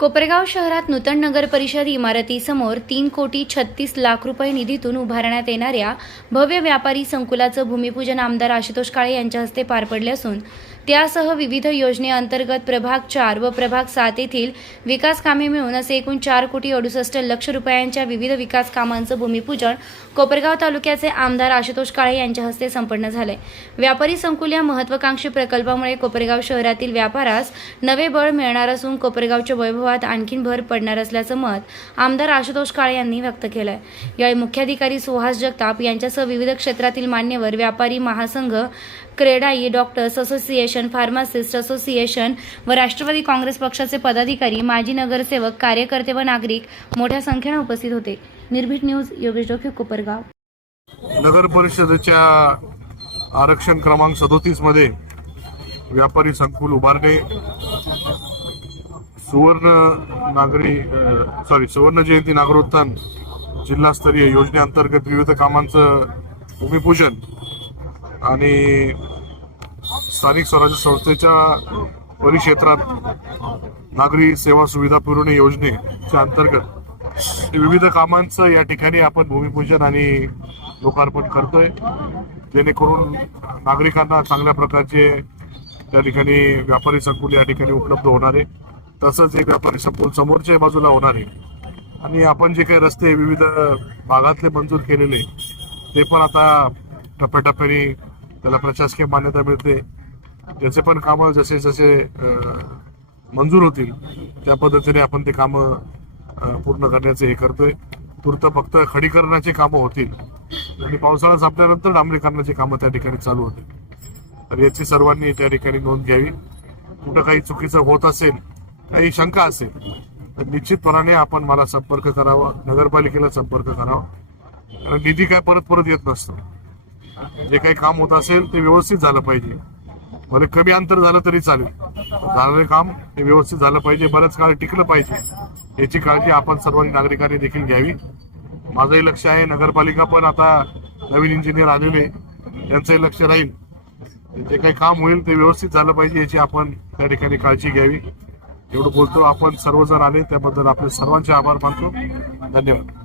कोपरगाव शहरात नूतन नगर परिषद इमारतीसमोर तीन कोटी छत्तीस लाख रुपये निधीतून उभारण्यात येणाऱ्या भव्य व्यापारी संकुलाचं भूमिपूजन आमदार आशुतोष काळे यांच्या हस्ते पार पडले असून त्यासह विविध योजनेअंतर्गत प्रभाग चार व प्रभाग सात येथील विकास कामे मिळून असे एकूण चार कोटी अडुसष्ट लक्ष रुपयांच्या विविध विकास कामांचं भूमिपूजन कोपरगाव तालुक्याचे आमदार आशुतोष काळे यांच्या हस्ते संपन्न झाले व्यापारी संकुल या महत्वाकांक्षी प्रकल्पामुळे कोपरगाव शहरातील व्यापारास नवे बळ मिळणार असून कोपरगावच्या वैभव संदर्भात आणखीन भर पडणार असल्याचं मत आमदार आशुतोष काळे यांनी व्यक्त केलंय यावेळी मुख्याधिकारी सुहास जगताप यांच्यासह विविध क्षेत्रातील मान्यवर व्यापारी महासंघ CREDAI doctors association pharmacist association व राष्ट्रवादी काँग्रेस पक्षाचे पदाधिकारी माजी नगरसेवक कार्यकर्ते व नागरिक मोठ्या संख्येनं उपस्थित होते निर्भीड न्यूज योगेश डोके कोपरगाव नगर परिषदेच्या आरक्षण क्रमांक मध्ये व्यापारी संकुल उभारणे सुवर्ण नागरी सॉरी सुवर्ण जयंती नागरोत्थान जिल्हास्तरीय योजनेअंतर्गत विविध कामांचं भूमिपूजन आणि स्थानिक स्वराज्य संस्थेच्या परिक्षेत्रात नागरी सेवा सुविधा पुरवणे योजनेच्या अंतर्गत विविध कामांचं या ठिकाणी आपण भूमिपूजन आणि लोकार्पण करतोय जेणेकरून नागरिकांना चांगल्या प्रकारचे त्या ठिकाणी व्यापारी संकुल या ठिकाणी उपलब्ध होणार आहे तसंच एक व्यापारी संपूर्ण समोरच्या बाजूला होणार आहे आणि आपण जे काही रस्ते विविध भागातले मंजूर केलेले ते पण आता टप्प्याटप्प्याने त्याला प्रशासकीय मान्यता मिळते त्याचे पण कामं जसे जसे मंजूर होतील त्या पद्धतीने आपण ते कामं पूर्ण करण्याचे हे करतोय पुरतं फक्त खडीकरणाची कामं होतील आणि पावसाळा संपल्यानंतर डांबरीकरणाची कामं त्या ठिकाणी चालू होतील तर याची सर्वांनी त्या ठिकाणी नोंद घ्यावी कुठं काही चुकीचं होत असेल काही शंका असेल तर निश्चितपणाने आपण मला संपर्क करावा नगरपालिकेला संपर्क करावा कारण निधी काय परत परत येत नसतो जे काही काम होत असेल ते व्यवस्थित झालं पाहिजे भले कमी अंतर झालं तरी चालेल झालेलं काम हे व्यवस्थित झालं पाहिजे बरंच काळ टिकलं पाहिजे याची काळजी आपण सर्वांनी नागरिकांनी देखील घ्यावी माझंही लक्ष आहे नगरपालिका पण आता नवीन इंजिनियर आलेले त्यांचंही लक्ष राहील जे काही काम होईल ते व्यवस्थित झालं पाहिजे याची आपण त्या ठिकाणी काळजी घ्यावी एवढं बोलतो आपण सर्वजण आले त्याबद्दल आपले सर्वांचे आभार मानतो धन्यवाद